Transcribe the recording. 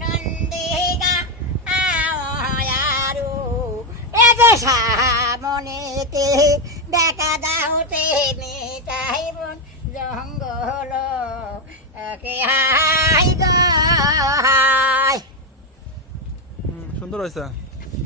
নন্দিকা আয়ারু এ যে সামনেতে দেখা যাওতে নিতাই বন জঙ্গল কে হাই গো হাই সুন্দর হয়েছে।